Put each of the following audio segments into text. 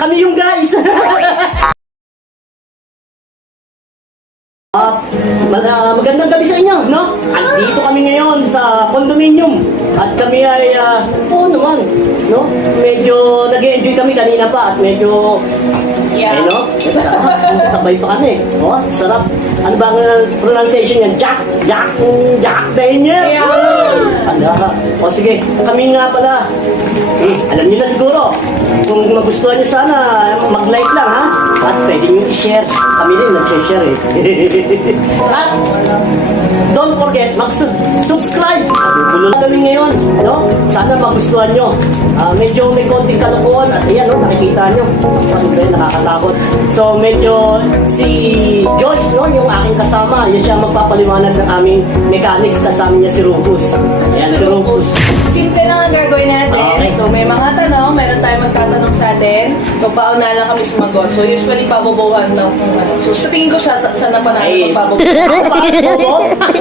kami yung guys. Magandang gabi sa inyo, no? Andito kami ngayon sa condominium. At kami ay, oo naman, no? Medyo nag-enjoy kami kanina pa at medyo, no? Sabay pa kami. Oh, sarap. Ano ba ang pronunciation yan? Jack Daniel. Ala. O sige, kami nga pala. Alam niyo na siguro. Kung magustuhan niyo sana, mag-like lang, ha? At pwede niyo i-share. Kami din nag-share eh. At don't forget, mag-subscribe. Bulol kami ngayon, no? Sana magustuhan nyo. Medyo may konting kalokohan at ayan, no? Nakikita nyo. Nakakatakot. So, medyo si Joyce, no? Yung aking kasama, yun siya magpapaliwanag ng aming mechanics. Kasama niya si Rufus. Ayan, si Rufus. Simple lang ang gagawin natin. Okay. So, may mga tanong, meron tayong magtatanong sa atin. So, pauna lang kami sumagot. So, usually, pabobohan lang kung ano. So, sa tingin ko siya na panalo Ay. magpabobohan. Bobo?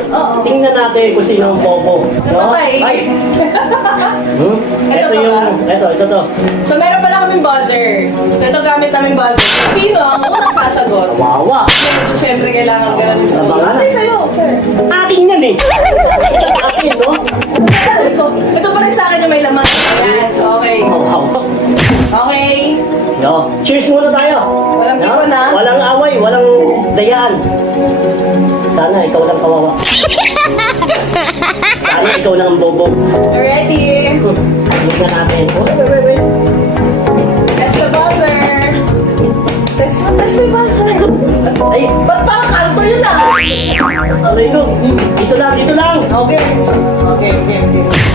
Oo. Tingnan natin kung sino ang Bobo. No? Napatay. Ay. Ito Ito ba yung, ba? ito to. So, meron pala kaming buzzer. So, ito gamit namin buzzer. Sino ang unang sasagot? Wawa. So, syempre, kailangan ganun sa Abangan na. Kasi sa'yo, sir. Akin yan eh. Akin, no? Ito pa rin sa akin yung may laman. Ayan. So, okay. Wow. Okay. No. Cheers muna tayo. Walang tipo na. Walang away, walang dayaan. Sana ikaw lang kawawa. Sana ikaw lang ang bobo. Ready? Ayos na natin. Wait. Test the buzzer. Test the buzzer. Ay, Ba't parang kanto yun ah? aray ko. Dito lang. Okay. Okay.